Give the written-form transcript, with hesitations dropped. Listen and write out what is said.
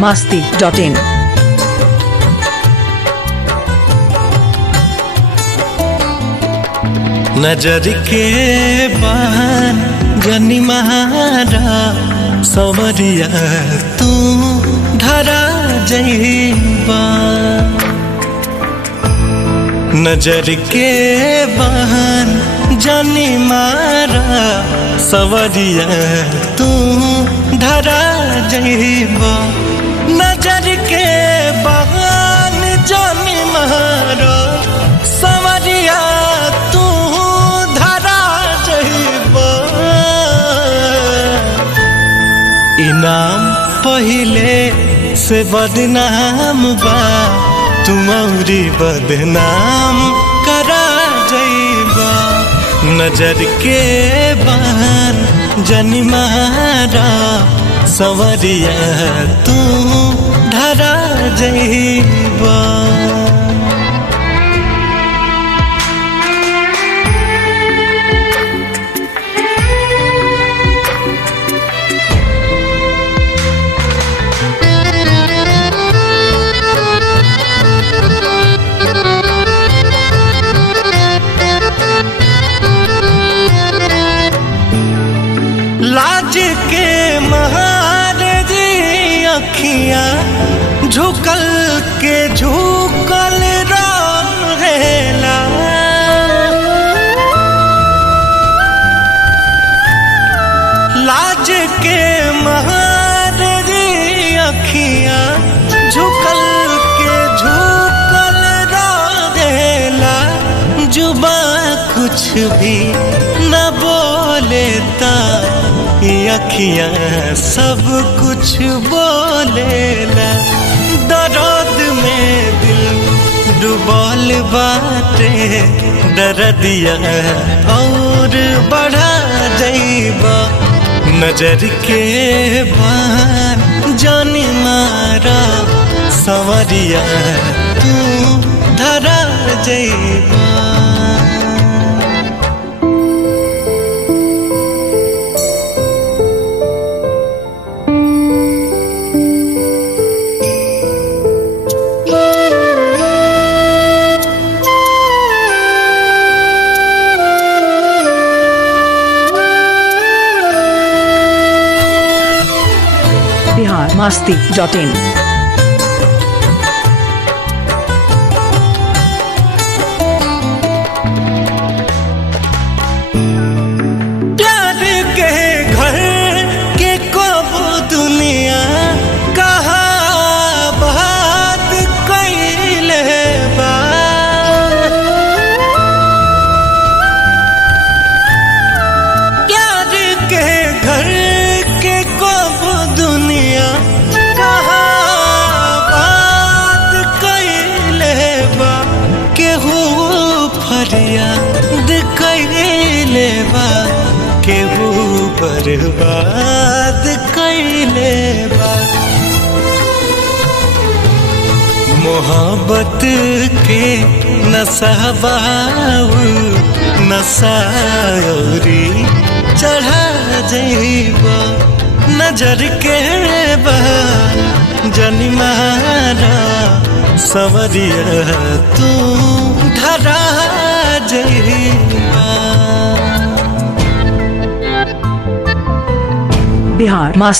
biharmasti.in। नजर के बाहर जनी महारा सवरिया तू धरा जइबा। नजर के बाहर जनी मारा सवरिया तू धरा जइबा। नजर के बाहर जनी मारा सवरिया तू इनाम पहिले से बदनाम बा तुम्हारी बदनाम करा जइबा। नजर के बाहर जनी मारा सवरिया तू धरा जइबा। लाज के महारजी अखियां झुकल के झुकल रहेला। लाज के महारजी अखियां झुकल के झुकल रहेला। जुबा कुछ भी न बोलेता अखियां सब कुछ बोलेला। दर्द में दिल डुबल बाटे दर्दिया और बढ़ा जइबा। नजर के बाहर जानी मारा सवरिया तू धरा जइबा। biharmasti.in। प्यार के घर के कब दुनिया कहा बात कइले बा। प्यार के घर के कब दुनिया कहा बात कइले बा। केहू फरियाद कइले बा केहू बर्बाद कइले बा। मोहब्बत के नसाबाऊ नसायरी चढ़ा जइबा। नजर के बाहर जनी मारा सवरिया तू धरा जइबा। biharmasti।